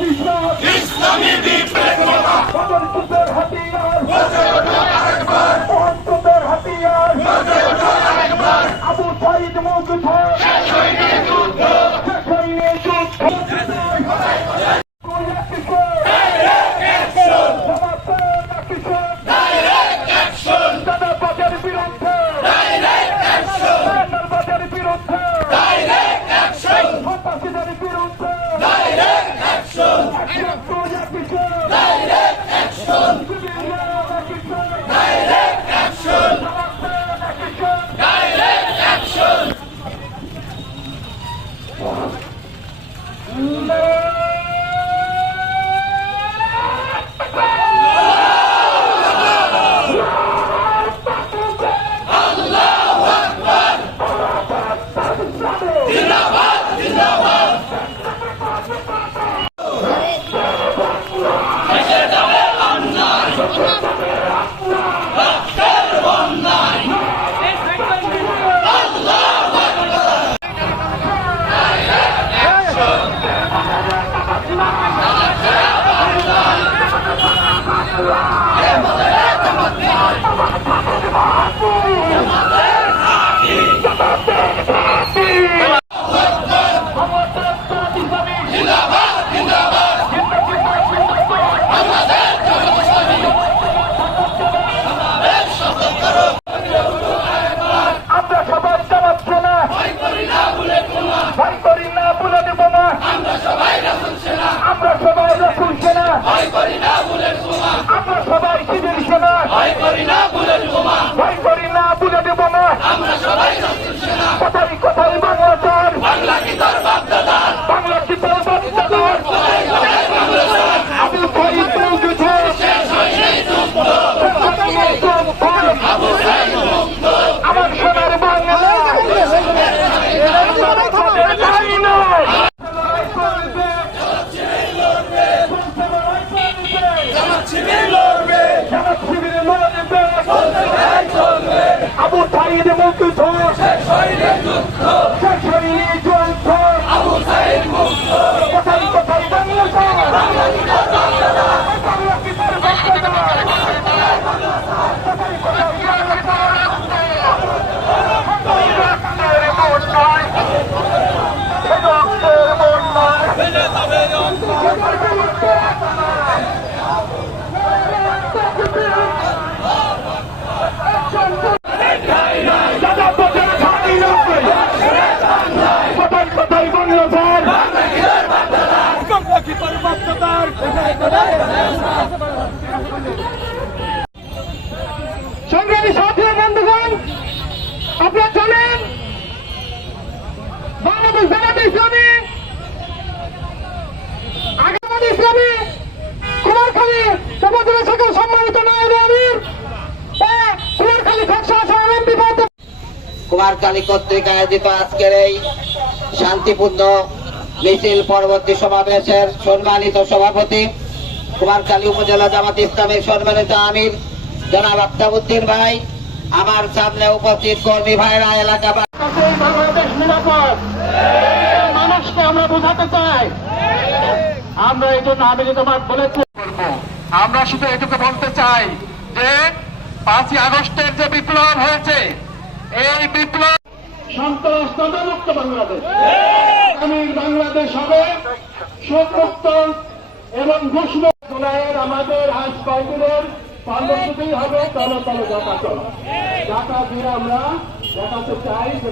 ইসলামী বিপ্লব অন্তরের হাতিয়ার। অন্তরের হাতিয়ার। আবু সাইদ মুগ্ধ। ভয় করি না সাইদ মুগ্ধ শেষ হয়নি কুমারখালী কুমারখালী আয়োজিত আজকের এই শান্তিপূর্ণ মিছিল পরবর্তী সমাবেশের সম্মানিত সভাপতি কুমারকালী উপজেলা জামাত ইসলামের সম্মানিত আমির জনাব আক্তাবুদ্দিন ভাই, আমার সামনে উপস্থিত কর্মী ভাইরা এলাকা কাছে বাংলাদেশ নিরাপদ এই মানুষকে আমরা বোঝাতে চাই। আমরা এই জন্য আমি তোমার বলেছি আমরা শুধু এটুকু বলতে চাই যে পাঁচই আগস্টের যে বিপ্লব হয়েছে, এই বিপ্লব সন্ত্রাস তদমুক্ত বাংলাদেশ। বাংলাদেশ হবে সুমুক্ত এবং ঘোষণ জুলাইয়ের আমাদের আজ কয়েকদিনের পার্বত্যতেই হবে তলে তলে যাতা চলা দিয়ে আমরা দেখাতে চাই যে